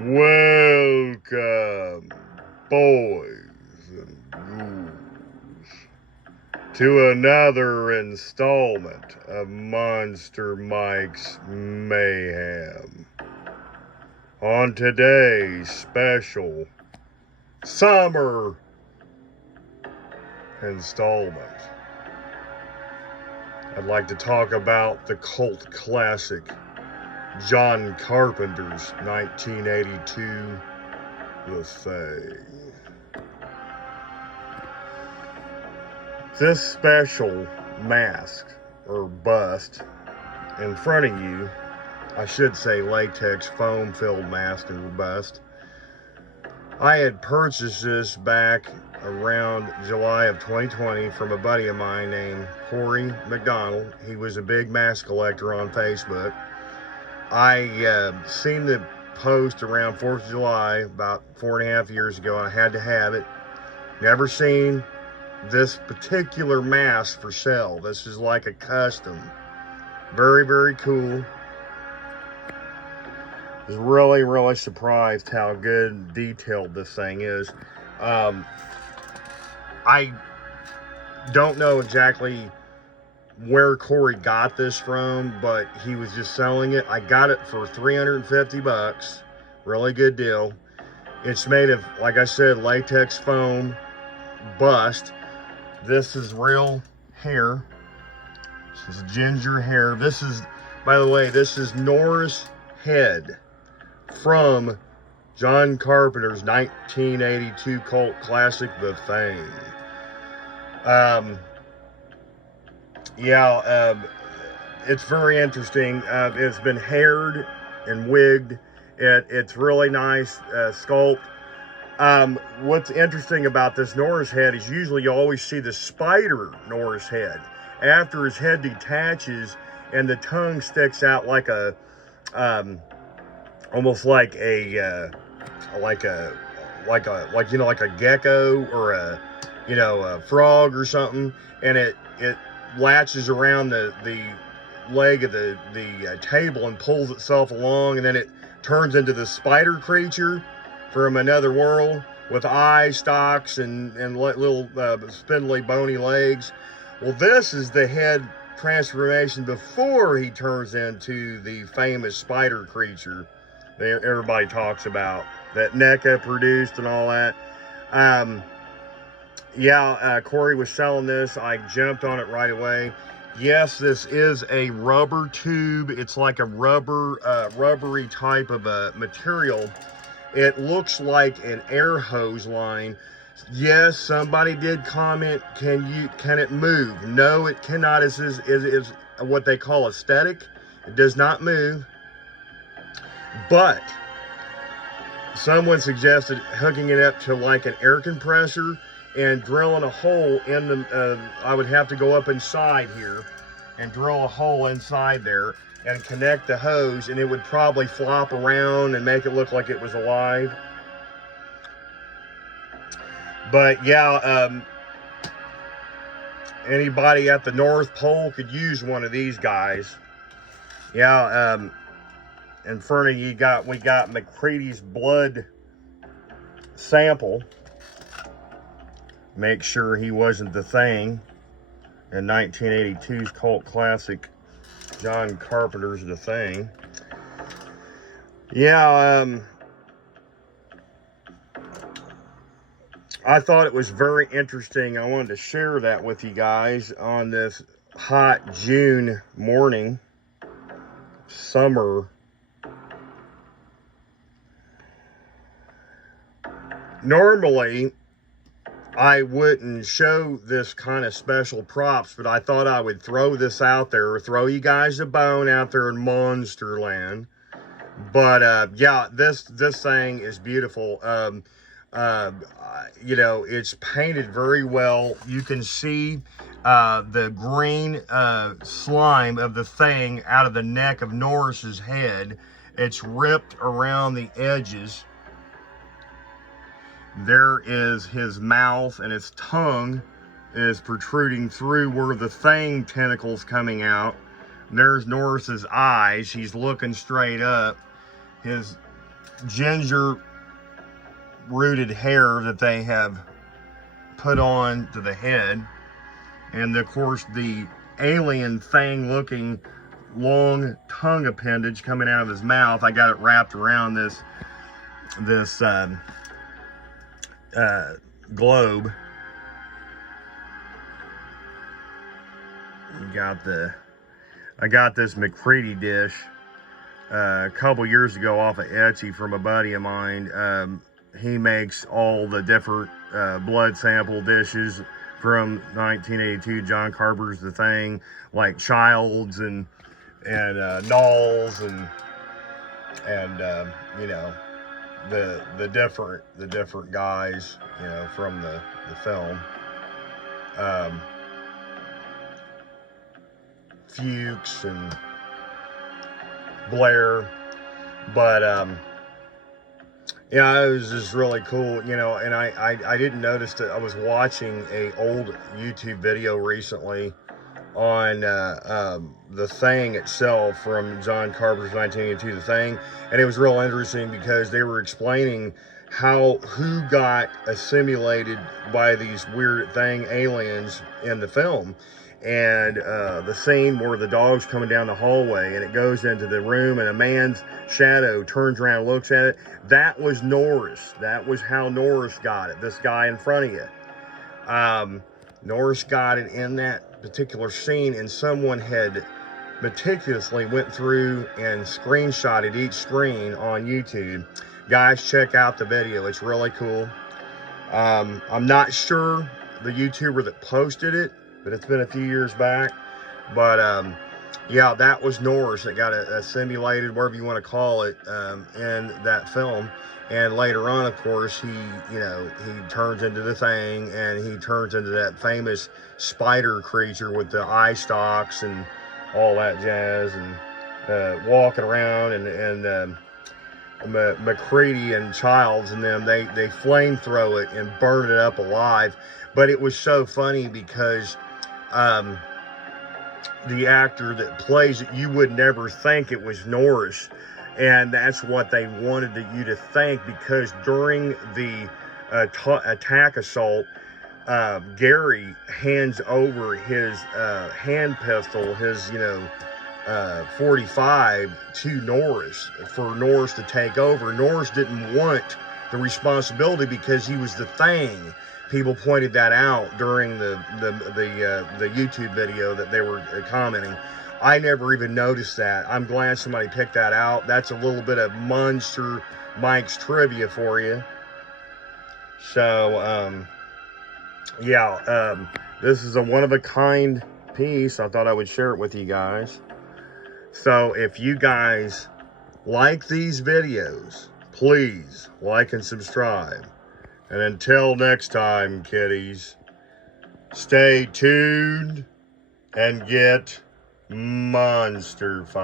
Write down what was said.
Welcome, boys and ghouls, to another installment of Monster Mike's Mayhem. On today's special summer installment, I'd like to talk about the cult classic John Carpenter's 1982 The Thing. This special mask, or bust, in front of you, I should say latex foam filled mask or bust, I had purchased this back around July of 2020 from a buddy of mine named Corey McDonald. He was a big mask collector on Facebook. I seen the post around 4th of July about 4.5 years ago. I had to have it. Never seen this particular mask for sale. This is like a custom. Very, very cool. I was really, really surprised how good and detailed this thing is. I don't know exactly where Corey got this from, but he was just selling it. I got it for 350 bucks. Really good deal. It's made of, like I said, latex foam bust. This is real hair. This is ginger hair. This is, by the way, this is Norris head from John Carpenter's 1982 cult classic, The Thing. It's very interesting. It's been haired and wigged. It's really nice sculpt. What's interesting about this Norris head is usually you always see the spider Norris head. After his head detaches and the tongue sticks out like a, almost like a gecko or a frog or something, and it latches around the leg of the table and pulls itself along, and then it turns into the spider creature from another world with eye stalks and little spindly bony legs. Well, this is the head transformation before he turns into the famous spider creature that everybody talks about, that NECA produced and all that. Corey was selling this. I jumped on it right away. Yes, this is a rubber tube. It's like a rubbery type of a material. It looks like an air hose line. Yes, somebody did comment, can it move? No, it cannot. It is what they call aesthetic. It does not move. But someone suggested hooking it up to like an air compressor and drilling a hole in the, I would have to go up inside here and drill a hole inside there and connect the hose, and it would probably flop around and make it look like it was alive. But yeah, anybody at the North Pole could use one of these guys. Yeah, in front of you we got McCready's blood sample. Make sure he wasn't the Thing in 1982's cult classic John Carpenter's The Thing. Yeah, I thought it was very interesting. I wanted to share that with you guys on this hot June morning, summer. Normally, I wouldn't show this kind of special props, but I thought I would throw this out there, throw you guys a bone out there in Monsterland. But yeah, this thing is beautiful. It's painted very well. You can see the green slime of the Thing out of the neck of Norris's head. It's ripped around the edges. There is his mouth, and his tongue is protruding through where the Thing tentacle's coming out. There's Norris's eyes. He's looking straight up. His ginger rooted hair that they have put on to the head. And of course the alien thing looking long tongue appendage coming out of his mouth. I got it wrapped around this globe. I got this McCready dish a couple years ago off of Etsy from a buddy of mine. He makes all the different blood sample dishes from 1982. John Carpenter's The Thing, like Childs and Knowles and you know, the different guys, you know, from the film. Fuchs and Blair, but yeah, it was just really cool, you know. And I didn't notice that. I was watching a old YouTube video recently on The Thing itself from John Carpenter's 1982 The Thing, and it was real interesting because they were explaining who got assimilated by these weird aliens in the film. And the scene where the dog's coming down the hallway and it goes into the room and a man's shadow turns around and looks at it, that was Norris. That was how Norris got it, this guy in front of you. Norris got it in that particular scene, and someone had meticulously went through and screenshotted each screen on YouTube. Guys, check out the video. It's really cool. I'm not sure the YouTuber that posted it, but it's been a few years back. But yeah, that was Norris that got assimilated, whatever you want to call it, in that film. And later on, of course, he turns into the Thing, and he turns into that famous spider creature with the eye stalks and all that jazz, and walking around, and McCready and Childs and them, they flamethrow it and burn it up alive. But it was so funny because the actor that plays it, you would never think it was Norris, and that's what they wanted you to think, because during the attack assault, Gary hands over his hand pistol, his 45, to Norris for Norris to take over. Norris didn't want the responsibility because he was the Thing. People pointed that out during the YouTube video that they were commenting. I never even noticed that. I'm glad somebody picked that out. That's a little bit of Monster Mike's trivia for you. So, yeah, this is a one-of-a-kind piece. I thought I would share it with you guys. So, if you guys like these videos, please like and subscribe. And until next time, kiddies, stay tuned and get monster-fied.